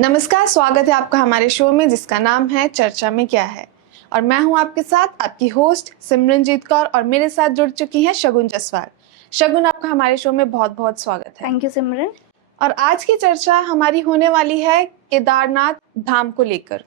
नमस्कार, स्वागत है आपका हमारे शो में जिसका नाम है चर्चा में क्या है। और मैं हूं आपके साथ आपकी होस्ट सिमरनजीत कौर और मेरे साथ जुड़ चुकी हैं शगुन जसवाल। शगुन, आपका हमारे शो में बहुत बहुत स्वागत है। थैंक यू सिमरन। और आज की चर्चा हमारी होने वाली है केदारनाथ धाम को लेकर,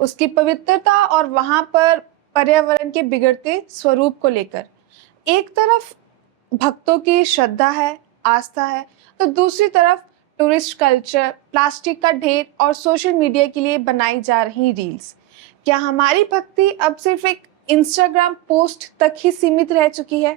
उसकी पवित्रता और वहां पर पर्यावरण के बिगड़ते स्वरूप को लेकर। एक तरफ भक्तों की श्रद्धा है, आस्था है, तो दूसरी तरफ टूरिस्ट कल्चर, प्लास्टिक का ढेर और सोशल मीडिया के लिए बनाई जा रही रील्स। क्या हमारी भक्ति अब सिर्फ एक इंस्टाग्राम पोस्ट तक ही सीमित रह चुकी है?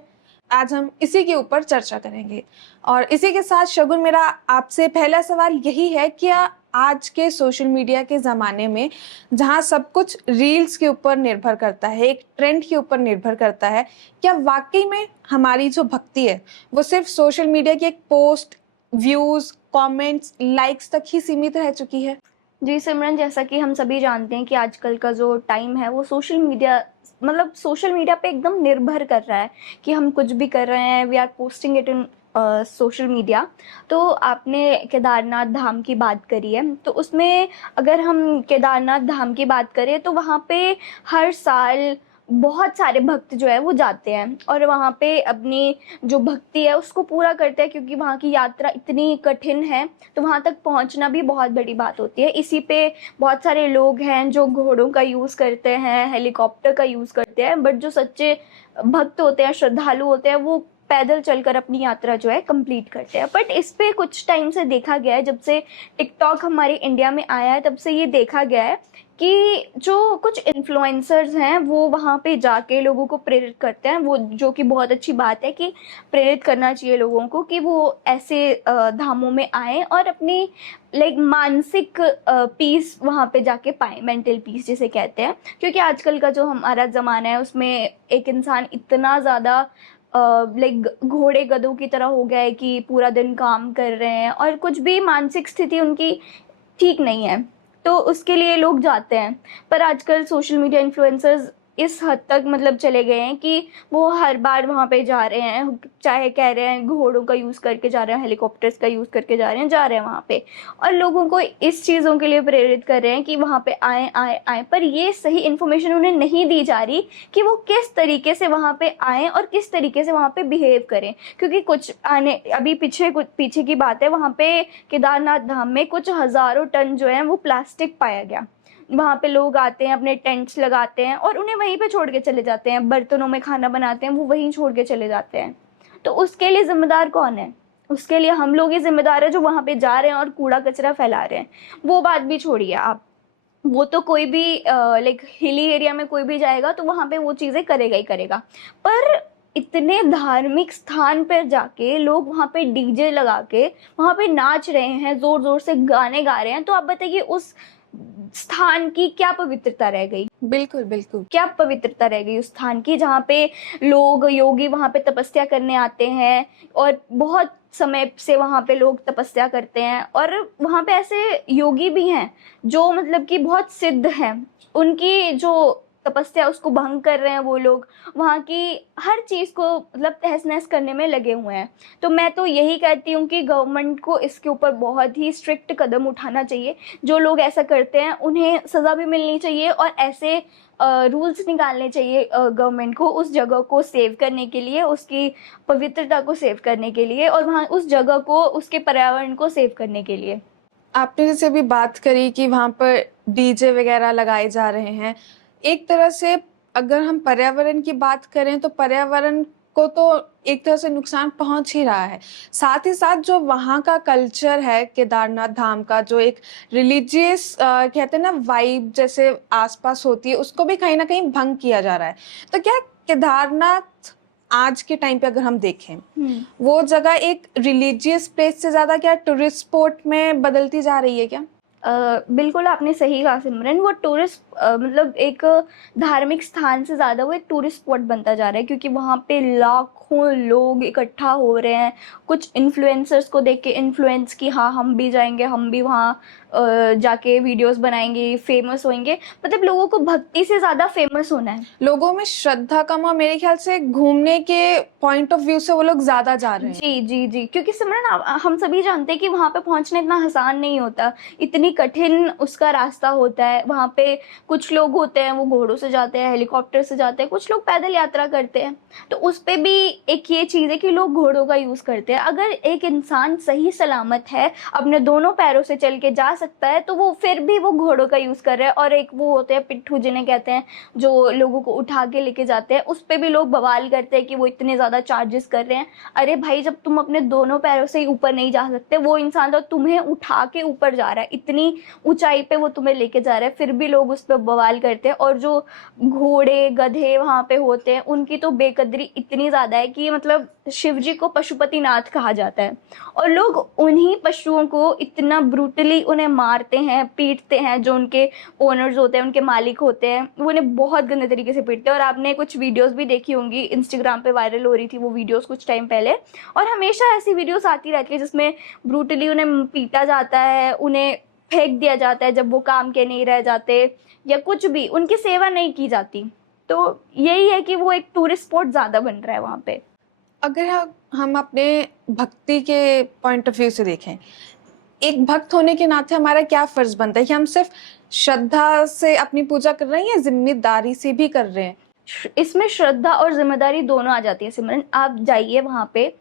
आज हम इसी के ऊपर चर्चा करेंगे। और इसी के साथ शगुन, मेरा आपसे पहला सवाल यही है कि आज के सोशल मीडिया के ज़माने में जहाँ सब कुछ रील्स के ऊपर निर्भर करता है, एक ट्रेंड के ऊपर निर्भर करता है, क्या वाकई में हमारी जो भक्ति है वो सिर्फ सोशल मीडिया की एक पोस्ट, व्यूज़, कमेंट्स, लाइक्स तक ही सीमित रह चुकी है? जी सिमरन, जैसा कि हम सभी जानते हैं कि आजकल का जो टाइम है वो सोशल मीडिया पे एकदम निर्भर कर रहा है कि हम कुछ भी कर रहे हैं, we are posting it in social media. तो आपने केदारनाथ धाम की बात करी है, तो उसमें अगर हम केदारनाथ धाम की बात करें तो वहाँ पे हर साल बहुत सारे भक्त जो है वो जाते हैं और वहाँ पे अपनी जो भक्ति है उसको पूरा करते हैं, क्योंकि वहाँ की यात्रा इतनी कठिन है तो वहाँ तक पहुँचना भी बहुत बड़ी बात होती है। इसी पे बहुत सारे लोग हैं जो घोड़ों का यूज़ करते हैं, हेलीकॉप्टर का यूज़ करते हैं, बट जो सच्चे भक्त होते हैं, श्रद्धालु होते हैं, वो पैदल चलकर अपनी यात्रा जो है कंप्लीट करते हैं। बट इस पे कुछ टाइम से देखा गया है, जब से टिकटॉक हमारे इंडिया में आया है तब से ये देखा गया है कि जो कुछ इन्फ्लुएंसर्स हैं वो वहाँ पे जाके लोगों को प्रेरित करते हैं, वो जो कि बहुत अच्छी बात है कि प्रेरित करना चाहिए लोगों को कि वो ऐसे धामों में आएँ और अपनी मानसिक पीस वहाँ पे जाके पाएँ, मेंटल पीस जिसे कहते हैं। क्योंकि आजकल का जो हमारा ज़माना है उसमें एक इंसान इतना ज़्यादा घोड़े गधों की तरह हो गया है कि पूरा दिन काम कर रहे हैं और कुछ भी मानसिक स्थिति उनकी ठीक नहीं है, तो उसके लिए लोग जाते हैं। पर आजकल सोशल मीडिया इन्फ्लुएंसर्स इस हद तक चले गए हैं कि वो हर बार वहाँ पे जा रहे हैं, चाहे कह रहे हैं घोड़ों का यूज़ करके जा रहे हैं, हेलीकॉप्टर्स का यूज़ करके जा रहे हैं वहाँ पे, और लोगों को इस चीज़ों के लिए प्रेरित कर रहे हैं कि वहाँ पे आए आए आए। पर ये सही इन्फॉर्मेशन उन्हें नहीं दी जा रही कि वो किस तरीके से वहाँ पे आएँ और किस तरीके से वहाँ पे बिहेव करें। क्योंकि अभी पीछे की बात है, वहाँ पे केदारनाथ धाम में कुछ हज़ारों टन जो है वो प्लास्टिक पाया गया। वहाँ पे लोग आते हैं, अपने टेंट्स लगाते हैं और उन्हें वहीं पे छोड़ के चले जाते हैं, बर्तनों में खाना बनाते हैं वो वहीं छोड़ के चले जाते हैं। तो उसके लिए जिम्मेदार कौन है? उसके लिए हम लोग ही जिम्मेदार है जो वहाँ पे जा रहे हैं और कूड़ा कचरा फैला रहे हैं। वो बात भी छोड़िए आप, वो तो कोई भी हिली एरिया में कोई भी जाएगा तो वहाँ पे वो चीज़ें करेगा ही करेगा। पर इतने धार्मिक स्थान पर जाके लोग वहाँ पे डीजे लगा के वहाँ पे नाच रहे हैं, जोर जोर से गाने गा रहे हैं, तो आप बताइए उस स्थान की क्या पवित्रता रह गई? बिल्कुल बिल्कुल, क्या पवित्रता रह गई उस स्थान की, जहाँ पे लोग योगी वहाँ पे तपस्या करने आते हैं और बहुत समय से वहाँ पे लोग तपस्या करते हैं। और वहाँ पे ऐसे योगी भी हैं जो कि बहुत सिद्ध हैं, उनकी जो तपस्या उसको भंग कर रहे हैं वो लोग, वहाँ की हर चीज़ को तहस नहस करने में लगे हुए हैं। तो मैं तो यही कहती हूँ कि गवर्नमेंट को इसके ऊपर बहुत ही स्ट्रिक्ट कदम उठाना चाहिए। जो लोग ऐसा करते हैं उन्हें सज़ा भी मिलनी चाहिए और ऐसे रूल्स निकालने चाहिए गवर्नमेंट को उस जगह को सेव करने के लिए, उसकी पवित्रता को सेव करने के लिए और वहाँ उस जगह को, उसके पर्यावरण को सेव करने के लिए। आपने जैसे अभी बात करी कि वहाँ पर डीजे वगैरह लगाए जा रहे हैं, एक तरह से अगर हम पर्यावरण की बात करें तो पर्यावरण को तो एक तरह से नुकसान पहुंच ही रहा है। साथ ही साथ जो वहाँ का कल्चर है केदारनाथ धाम का, जो एक रिलीजियस कहते हैं ना वाइब जैसे आसपास होती है, उसको भी कहीं ना कहीं भंग किया जा रहा है। तो क्या केदारनाथ आज के टाइम पे अगर हम देखें, वो जगह एक रिलीजियस प्लेस से ज्यादा क्या टूरिस्ट स्पॉट में बदलती जा रही है क्या? बिल्कुल आपने सही कहा सिमरन, वो टूरिस्ट मतलब एक धार्मिक स्थान से ज़्यादा वो एक टूरिस्ट स्पॉट बनता जा रहा है, क्योंकि वहाँ पे लाखों लोग इकट्ठा हो रहे हैं। कुछ इन्फ्लुएंसर्स को देख के इन्फ्लुएंस कि हाँ हम भी जाएंगे, हम भी वहाँ जाके वीडियोस बनाएंगे, फेमस होंगे। मतलब लोगों को भक्ति से ज़्यादा फेमस होना है। लोगों में श्रद्धा कम और मेरे ख्याल से घूमने के पॉइंट ऑफ व्यू से वो लोग ज्यादा जा रहे हैं। जी जी जी, क्योंकि सिमरन हम सभी जानते हैं कि वहाँ पे पहुँचना इतना आसान नहीं होता, इतनी कठिन उसका रास्ता होता है। वहाँ पे कुछ लोग होते हैं वो घोड़ों से जाते हैं, हेलीकॉप्टर से जाते हैं, कुछ लोग पैदल यात्रा करते हैं। तो उस पे भी एक ये चीज़ है कि लोग घोड़ों का यूज़ करते हैं। अगर एक इंसान सही सलामत है, अपने दोनों पैरों से चल के जा सकता है, तो वो फिर भी वो घोड़ों का यूज़ कर रहा है। और एक वो होते हैं पिट्ठू जिन्हें कहते हैं, जो लोगों को उठा के लेके जाते हैं, उस पे भी लोग बवाल करते हैं कि वो इतने ज़्यादा चार्जेस कर रहे हैं। अरे भाई, जब तुम अपने दोनों पैरों से ही ऊपर नहीं जा सकते, वो इंसान तो तुम्हें उठा के ऊपर जा रहा है, इतनी ऊंचाई पे वो तुम्हें लेके जा रहा है, फिर भी लोग उस पर बवाल करते हैं। और जो घोड़े गधे वहाँ पे होते हैं, उनकी तो बेकदरी इतनी ज़्यादा है कि मतलब शिव जी को पशुपतिनाथ कहा जाता है। और लोग उन्हीं पशुओं को इतना ब्रूटली उन्हें मारते हैं, पीटते हैं। जो उनके ओनर्स होते हैं, उनके मालिक होते हैं, वो उन्हें बहुत गंदे तरीके से पीटते हैं। और आपने कुछ वीडियोस भी देखी होंगी, इंस्टाग्राम पे वायरल हो रही थी वो वीडियोस कुछ टाइम पहले। और हमेशा ऐसी वीडियोस आती रहती है जिसमें ब्रूटली उन्हें पीटा जाता है, उन्हें फेंक दिया जाता है जब वो काम के नहीं रह जाते, या कुछ भी उनकी सेवा नहीं की जाती। तो यही है कि वो एक टूरिस्ट स्पॉट ज़्यादा बन रहा है वहाँ पे। अगर हम अपने भक्ति के पॉइंट ऑफ व्यू से देखें, एक भक्त होने के नाते हमारा क्या फर्ज बनता है कि हम सिर्फ श्रद्धा से अपनी पूजा कर रहे हैं या जिम्मेदारी से भी कर रहे हैं? इसमें श्रद्धा और जिम्मेदारी दोनों आ जाती है सिमरन। आप जाइए वहाँ पे,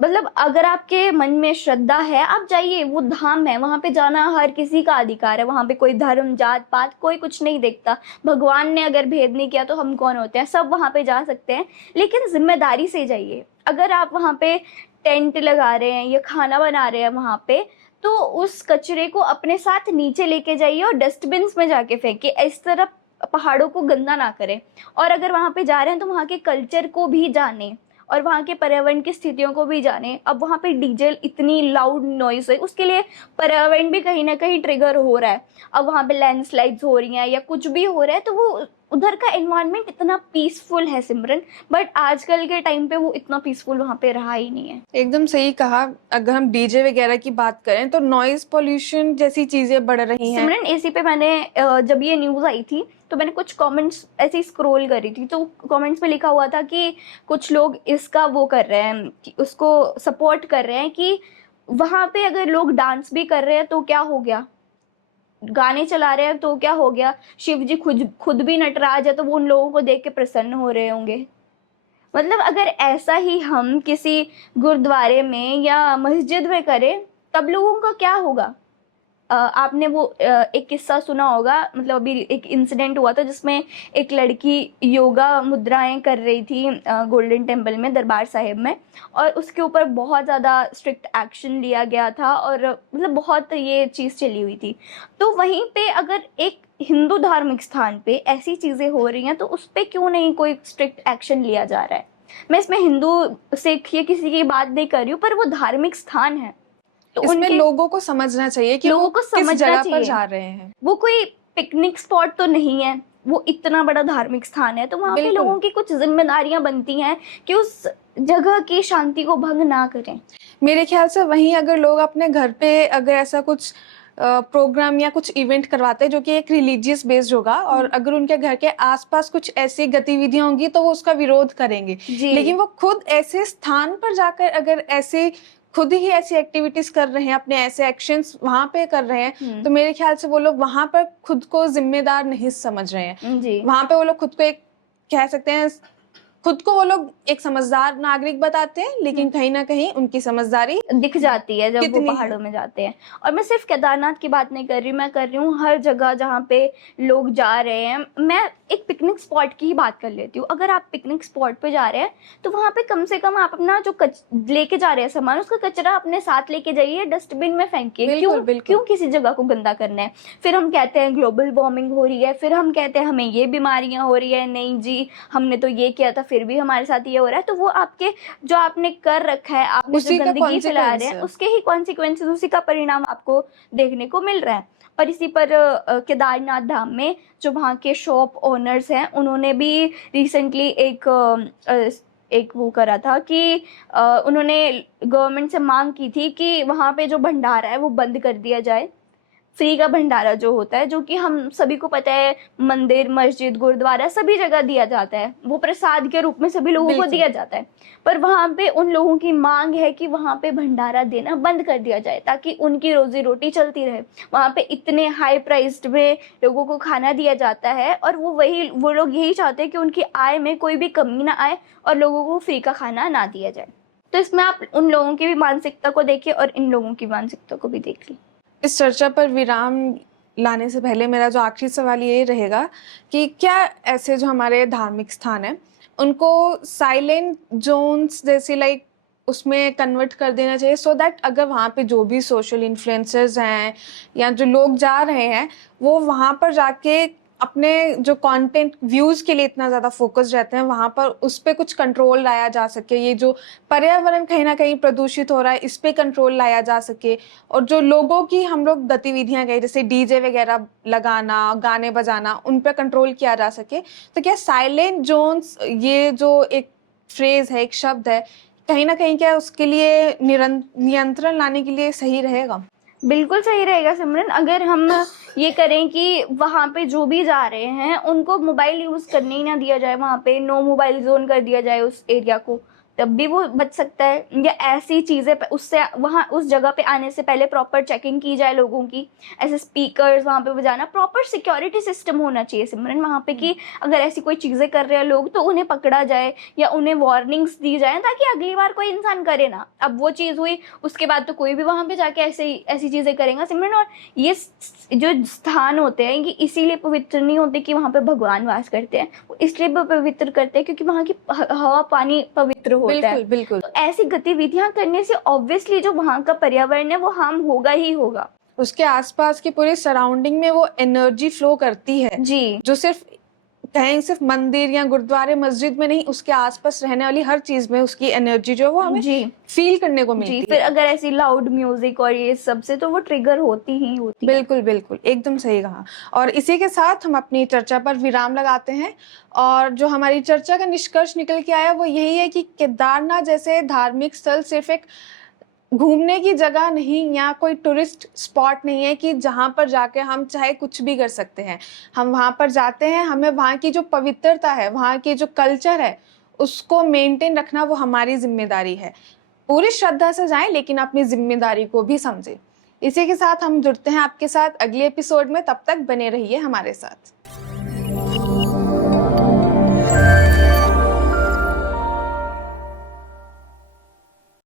मतलब अगर आपके मन में श्रद्धा है, आप जाइए, वो धाम है, वहाँ पे जाना हर किसी का अधिकार है। वहाँ पे कोई धर्म जात पात कोई कुछ नहीं देखता। भगवान ने अगर भेद नहीं किया तो हम कौन होते हैं, सब वहाँ पे जा सकते हैं। लेकिन जिम्मेदारी से जाइए। अगर आप वहाँ पे टेंट लगा रहे हैं या खाना बना रहे हैं वहाँ पे, तो उस कचरे को अपने साथ नीचे लेके जाइए और डस्टबिन में जाके फेंकिए। इस तरह पहाड़ों को गंदा ना करें। और अगर वहाँ पे जा रहे हैं तो वहाँ के कल्चर को भी जानें और वहाँ के पर्यावरण की स्थितियों को भी जानें। अब वहाँ पे डीजे इतनी लाउड नॉइस है, उसके लिए पर्यावरण भी कहीं ना कहीं ट्रिगर हो रहा है। अब वहाँ पे लैंडस्लाइड्स हो रही हैं या कुछ भी हो रहा है, तो वो उधर का एनवायरनमेंट इतना पीसफुल है सिमरन, बट आजकल के टाइम पे वो इतना पीसफुल वहाँ पे रहा ही नहीं है। एकदम सही कहा। अगर हम डीजे वगैरह की बात करें तो नॉइज पोल्यूशन जैसी चीजें बढ़ रही हैं। सिमरन, इसी पे मैंने जब ये न्यूज़ आई थी तो मैंने कुछ कमेंट्स ऐसे स्क्रॉल करी थी, तो कमेंट्स में लिखा हुआ था कि कुछ लोग इसका वो कर रहे हैं, कि उसको सपोर्ट कर रहे हैं कि वहाँ पे अगर लोग डांस भी कर रहे हैं तो क्या हो गया, गाने चला रहे हैं तो क्या हो गया, शिव जी खुद भी नटराज है तो वो उन लोगों को देख के प्रसन्न हो रहे होंगे। मतलब अगर ऐसा ही हम किसी गुरुद्वारे में या मस्जिद में करें तब लोगों का क्या होगा। आपने वो एक किस्सा सुना होगा, मतलब अभी एक इंसिडेंट हुआ था जिसमें एक लड़की योगा मुद्राएं कर रही थी गोल्डन टेम्पल में, दरबार साहिब में, और उसके ऊपर बहुत ज़्यादा स्ट्रिक्ट एक्शन लिया गया था और मतलब बहुत ये चीज़ चली हुई थी। तो वहीं पे अगर एक हिंदू धार्मिक स्थान पे ऐसी चीज़ें हो रही हैं तो उस पर क्यों नहीं कोई स्ट्रिक्ट एक्शन लिया जा रहा है। मैं इसमें हिंदू सिख या किसी की बात नहीं कर रही हूँ, पर वो धार्मिक स्थान है तो इसमें लोगों को समझना चाहिए कि लोगों वो को किस समझना जगह पर चाहिए। जा रहे हैं। वो कोई पिकनिक स्पॉट तो नहीं है, वो इतना बड़ा धार्मिक स्थान है, तो वहाँ पे बिल्कुल। लोगों की कुछ जिम्मेदारियां बनती हैं कि उस जगह की शांति को भंग ना करें। मेरे ख्याल से वहीं अगर लोग अपने घर पे अगर ऐसा कुछ प्रोग्राम या कुछ इवेंट करवाते हैं जो कि एक रिलीजियस बेस्ड होगा, और अगर उनके घर के आसपास कुछ ऐसी गतिविधियां होंगी तो वो उसका विरोध करेंगे। जी। लेकिन वो खुद ऐसे स्थान पर जाकर अगर ऐसे खुद ही ऐसी एक्टिविटीज कर रहे हैं, अपने ऐसे एक्शंस वहां पे कर रहे हैं, तो मेरे ख्याल से वो लोग वहां पर खुद को जिम्मेदार नहीं समझ रहे हैं। जी। वहां पे वो लोग खुद को एक कह सकते हैं, खुद को वो लोग एक समझदार नागरिक बताते हैं, लेकिन कहीं ना कहीं उनकी समझदारी दिख जाती है जब वो कितनी है। पहाड़ों में जाते हैं। और मैं सिर्फ केदारनाथ की बात नहीं कर रही हूँ, मैं कर रही हूँ हर जगह जहाँ पे लोग जा रहे हैं। मैं एक पिकनिक स्पॉट की ही बात कर लेती हूँ। अगर आप पिकनिक स्पॉट पे जा रहे हैं तो वहाँ पे कम से कम आप अपना जो लेके जा रहे हैं सामान, उसका कचरा अपने साथ लेके जाइए, डस्टबिन में फेंकिए। बिल्कुल, बिल्कुल। क्यों किसी जगह को गंदा करना है। फिर हम कहते हैं ग्लोबल वार्मिंग हो रही है, फिर हम कहते हैं हमें ये बीमारियां हो रही है, नहीं जी हमने तो ये किया था फिर भी हमारे साथ ये हो रहा है। तो वो आपके जो आपने कर रखा है, आपने जो गंदगी फैला रहे हैं, उसके ही कॉन्सिक्वेंसेस, उसी का परिणाम आपको देखने को मिल रहा है। और इसी पर केदारनाथ धाम में जो वहाँ के शॉप ओनर्स हैं उन्होंने भी रिसेंटली एक वो करा था कि उन्होंने गवर्नमेंट से मांग की थी कि वहाँ पे जो भंडारा है वो बंद कर दिया जाए। फ्री का भंडारा जो होता है, जो कि हम सभी को पता है, मंदिर, मस्जिद, गुरुद्वारा सभी जगह दिया जाता है, वो प्रसाद के रूप में सभी लोगों को बिल्कुल। दिया जाता है। पर वहाँ पे उन लोगों की मांग है कि वहाँ पे भंडारा देना बंद कर दिया जाए ताकि उनकी रोजी रोटी चलती रहे। वहाँ पे इतने हाई प्राइस्ड में लोगों को खाना दिया जाता है और वो लोग यही चाहते हैं कि उनकी आय में कोई भी कमी ना आए और लोगों को फ्री का खाना ना दिया जाए। तो इसमें आप उन लोगों की भी मानसिकता को देखिए और इन लोगों की मानसिकता को भी देख लीजिए। इस चर्चा पर विराम लाने से पहले मेरा जो आखिरी सवाल ये रहेगा कि क्या ऐसे जो हमारे धार्मिक स्थान हैं उनको साइलेंट जोन्स जैसे लाइक उसमें कन्वर्ट कर देना चाहिए, सो दैट अगर वहाँ पे जो भी सोशल इन्फ्लुएंसर्स हैं या जो लोग जा रहे हैं वो वहाँ पर जाके अपने जो कंटेंट व्यूज़ के लिए इतना ज़्यादा फोकस रहते हैं, वहाँ पर उस पर कुछ कंट्रोल लाया जा सके, ये जो पर्यावरण कहीं ना कहीं प्रदूषित हो रहा है इस पे कंट्रोल लाया जा सके, और जो लोगों की हम लोग गतिविधियां कहें जैसे डीजे वगैरह लगाना, गाने बजाना, उन पर कंट्रोल किया जा सके। तो क्या साइलेंट जोन्स ये जो एक फ्रेज है, एक शब्द है, कहीं ना कहीं क्या उसके लिए नियंत्रण लाने के लिए सही रहेगा? बिल्कुल सही रहेगा सिमरन, अगर हम ये करें कि वहाँ पे जो भी जा रहे हैं उनको मोबाइल यूज करने ही ना दिया जाए, वहाँ पे नो मोबाइल जोन कर दिया जाए उस एरिया को, तब भी वो बच सकता है। या ऐसी चीजें उससे वहाँ उस जगह पे आने से पहले प्रॉपर चेकिंग की जाए लोगों की, ऐसे स्पीकर्स वहाँ पे बजाना, प्रॉपर सिक्योरिटी सिस्टम होना चाहिए सिमरन वहाँ पे कि अगर ऐसी कोई चीजें कर रहे हैं लोग तो उन्हें पकड़ा जाए या उन्हें वार्निंग्स दी जाए ताकि अगली बार कोई इंसान करे ना। अब वो चीज हुई उसके बाद तो कोई भी वहाँ पे जाके ऐसी चीजें करेगा सिमरन। और ये जो स्थान होते हैं ये इसीलिए पवित्र नहीं होते कि वहाँ पे भगवान वास करते हैं, वो इसलिए पवित्र करते हैं क्योंकि वहाँ की हवा पानी पवित्र होता है। बिल्कुल बिल्कुल। तो ऐसी गतिविधियां करने से ऑब्वियसली जो वहाँ का पर्यावरण है वो हार्म होगा ही होगा। उसके आसपास की पूरी सराउंडिंग में वो एनर्जी फ्लो करती है जी जो सिर्फ मंदिर या गुरुद्वारे मस्जिद में नहीं, उसके आसपास रहने वाली हर चीज में उसकी एनर्जी जो है वो हमें जी फील करने को जी। मिलती फिर है। अगर ऐसी लाउड म्यूजिक और ये सब से तो वो ट्रिगर होती ही होती है। बिल्कुल बिल्कुल, एकदम सही कहा। और इसी के साथ हम अपनी चर्चा पर विराम लगाते हैं, और जो हमारी चर्चा का निष्कर्ष निकल के आया वो यही है कि केदारनाथ जैसे धार्मिक स्थल सिर्फ एक घूमने की जगह नहीं या कोई टूरिस्ट स्पॉट नहीं है कि जहाँ पर जाके हम चाहे कुछ भी कर सकते हैं। हम वहाँ पर जाते हैं, हमें वहाँ की जो पवित्रता है, वहाँ की जो कल्चर है, उसको मेंटेन रखना वो हमारी जिम्मेदारी है। पूरी श्रद्धा से जाएं लेकिन अपनी जिम्मेदारी को भी समझें। इसी के साथ हम जुड़ते हैं आपके साथ अगले एपिसोड में, तब तक बने रहिए हमारे साथ।